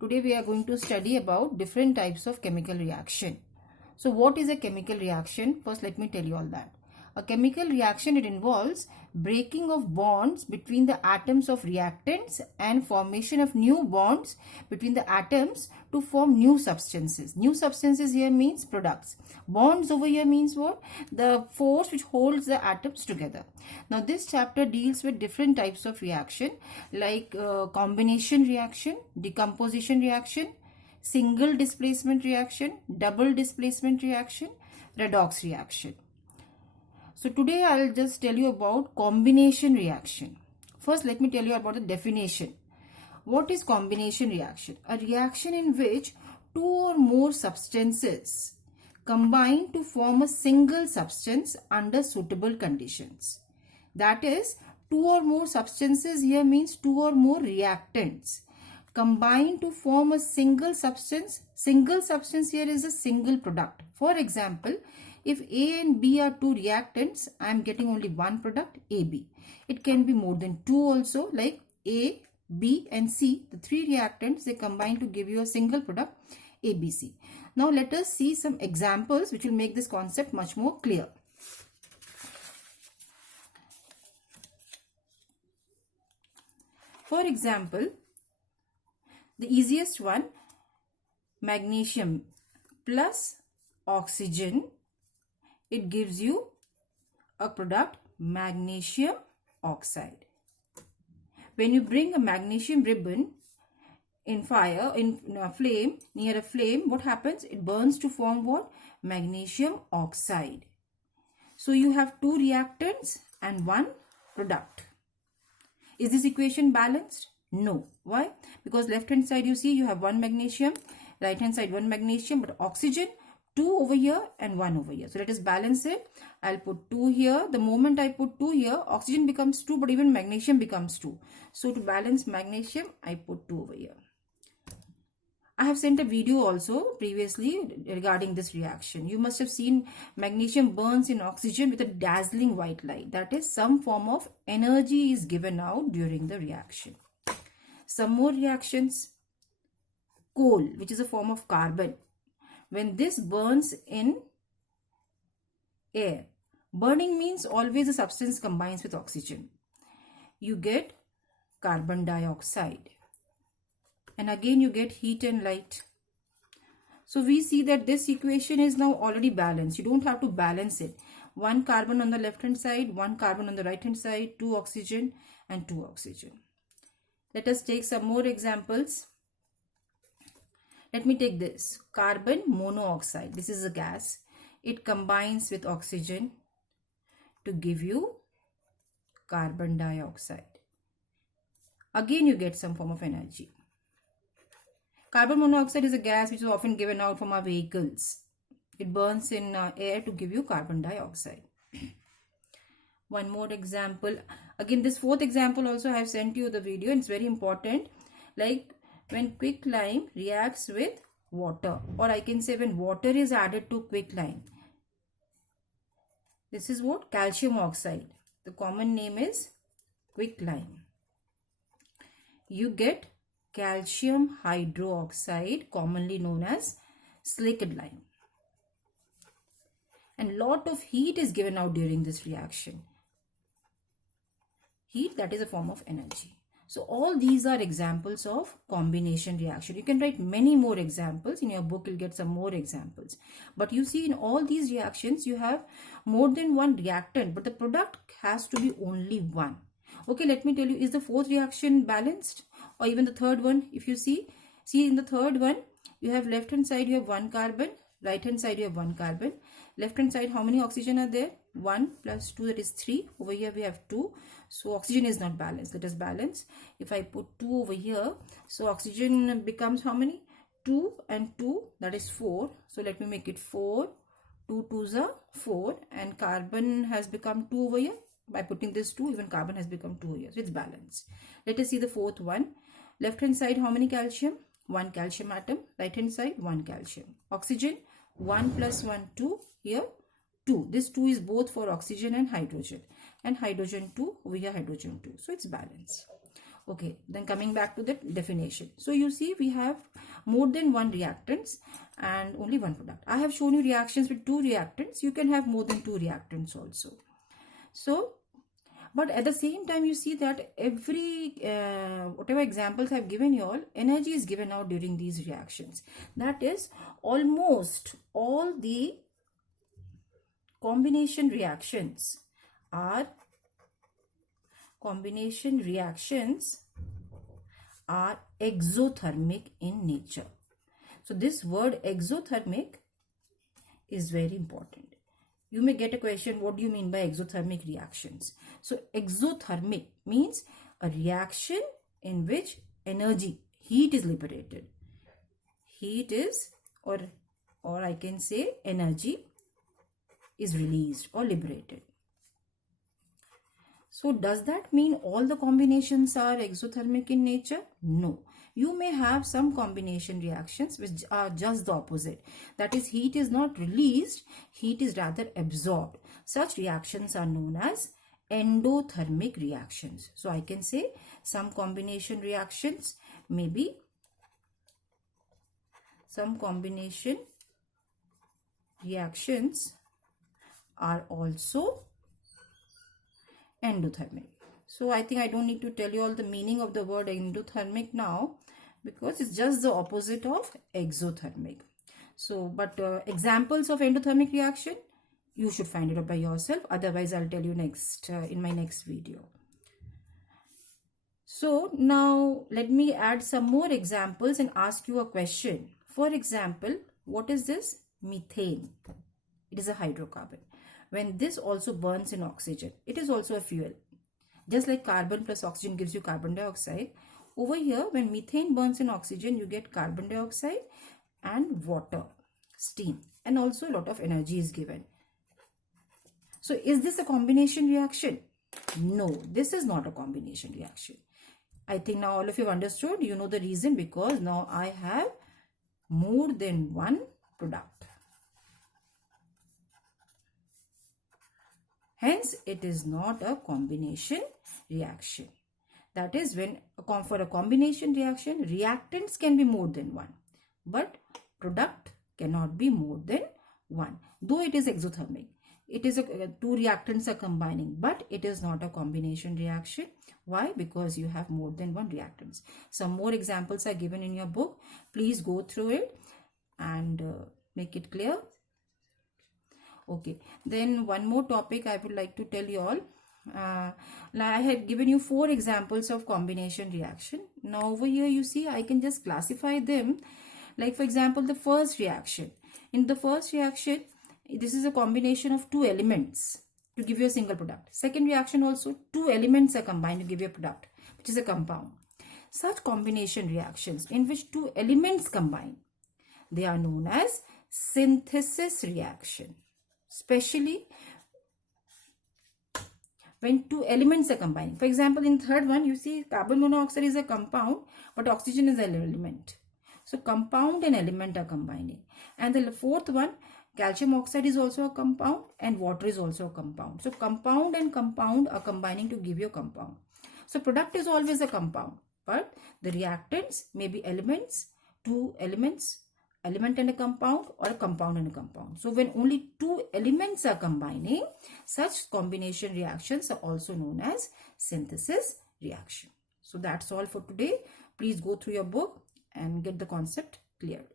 Today we are going to study about different types of chemical reaction. So what is a chemical reaction? First let me tell you all that. A chemical reaction, it involves breaking of bonds between the atoms of reactants and formation of new bonds between the atoms to form new substances. New substances here means products. Bonds over here means what? The force which holds the atoms together. Now this chapter deals with different types of reaction like combination reaction, decomposition reaction, single displacement reaction, double displacement reaction, redox reaction. So today I'll just tell you about combination reaction. First let me tell you about the definition. What is combination reaction? A reaction in which two or more substances combine to form a single substance under suitable conditions. That is, two or more substances here means two or more reactants combine to form a single substance. Single substance here is a single product. For example, if A and B are two reactants, I am getting only one product, AB. It can be more than two also, like A, B and C. The three reactants, they combine to give you a single product, ABC. Now let us see some examples which will make this concept much more clear. For example, the easiest one, magnesium plus oxygen, it gives you a product, magnesium oxide. When you bring a magnesium ribbon in fire, in a flame, near a flame, what happens? It burns to form what? Magnesium oxide. So you have two reactants and one product. Is this equation balanced? No. Why? Because left hand side you see you have one magnesium, right hand side one magnesium, but oxygen, two over here and one over here. So let us balance it. I'll put 2 here. The moment I put 2 here, oxygen becomes 2, but even magnesium becomes 2. So to balance magnesium, I put 2 over here. I have sent a video also previously regarding this reaction. You must have seen magnesium burns in oxygen with a dazzling white light. That is, some form of energy is given out during the reaction. Some more reactions. Coal, which is a form of carbon. When this burns in air, burning means always a substance combines with oxygen. You get carbon dioxide. And again you get heat and light. So we see that this equation is now already balanced. You don't have to balance it. One carbon on the left hand side, one carbon on the right hand side, 2 oxygen and 2 oxygen. Let us take some more examples. Let me take this. Carbon monoxide. This is a gas. It combines with oxygen to give you carbon dioxide. Again you get some form of energy. Carbon monoxide is a gas which is often given out from our vehicles. It burns in air to give you carbon dioxide. One more example. Again, this fourth example also I have sent you the video. It's very important. Like when quicklime reacts with water, or I can say when water is added to quicklime. This is what? Calcium oxide. The common name is quicklime. You get calcium hydroxide, commonly known as slaked lime. And lot of heat is given out during this reaction. Heat, that is a form of energy. So all these are examples of combination reaction. You can write many more examples. In your book, you'll get some more examples. But you see in all these reactions, you have more than one reactant, but the product has to be only one. Okay, let me tell you, is the fourth reaction balanced? Or even the third one? If you see in the third one, you have left hand side, you have one carbon. Right hand side, you have one carbon. Left hand side, how many oxygen are there? 1 plus 2, that is 3. Over here we have 2. So oxygen is not balanced. Let us balance. If I put 2 over here, so oxygen becomes how many? 2 and 2, that is 4. So let me make it 4. 2 2s are 4, and carbon has become 2 over here. By putting this 2, even carbon has become 2 here. So it's balanced. Let us see the fourth one. Left hand side, how many calcium? 1 calcium atom. Right hand side, 1 calcium. Oxygen, 1 plus 1, 2. Here, 2. This 2 is both for oxygen and hydrogen. And hydrogen 2, over here hydrogen 2. So it's balanced. Okay, then coming back to the definition. So you see we have more than one reactants and only one product. I have shown you reactions with 2 reactants. You can have more than 2 reactants also. So, but at the same time you see that every whatever examples I've given you all, energy is given out during these reactions. That is, almost all the combination reactions are exothermic in nature. So this word exothermic is very important. You may get a question, what do you mean by exothermic reactions? So exothermic means a reaction in which energy, heat is liberated. Heat is, or I can say energy is released or liberated. So does that mean all the combinations are exothermic in nature? No. You may have some combination reactions which are just the opposite. That is, heat is not released, heat is rather absorbed. Such reactions are known as endothermic reactions. So I can say some combination reactions are also endothermic. So I think I don't need to tell you all the meaning of the word endothermic now, because it's just the opposite of exothermic. So but examples of endothermic reaction, you should find it out by yourself. Otherwise I'll tell you next in my next video. So now let me add some more examples and ask you a question. For example, what is this? Methane. It is a hydrocarbon. When this also burns in oxygen, it is also a fuel. Just like carbon plus oxygen gives you carbon dioxide, over here when methane burns in oxygen, you get carbon dioxide and water, steam, and also a lot of energy is given. So is this a combination reaction? No, this is not a combination reaction. I think now all of you have understood. You know the reason, because now I have more than one product. Hence, it is not a combination reaction. That is, when for a combination reaction, reactants can be more than one, but product cannot be more than one. Though it is exothermic, it is two reactants are combining, but it is not a combination reaction. Why? Because you have more than one reactants. Some more examples are given in your book. Please go through it and make it clear. Okay, then one more topic I would like to tell you all. Now I had given you 4 examples of combination reaction. Now over here you see I can just classify them. Like for example, the first reaction. In the first reaction, this is a combination of 2 elements to give you a single product. Second reaction also, 2 elements are combined to give you a product, which is a compound. Such combination reactions in which 2 elements combine, they are known as synthesis reaction. Especially when 2 elements are combining. For example, in third one, you see carbon monoxide is a compound, but oxygen is an element. So compound and element are combining. And the fourth one, calcium oxide is also a compound and water is also a compound. So compound and compound are combining to give you a compound. So product is always a compound, but the reactants may be elements, 2 elements, element and a compound, or a compound and a compound. So when only 2 elements are combining, such combination reactions are also known as synthesis reaction. So that's all for today. Please go through your book and get the concept cleared.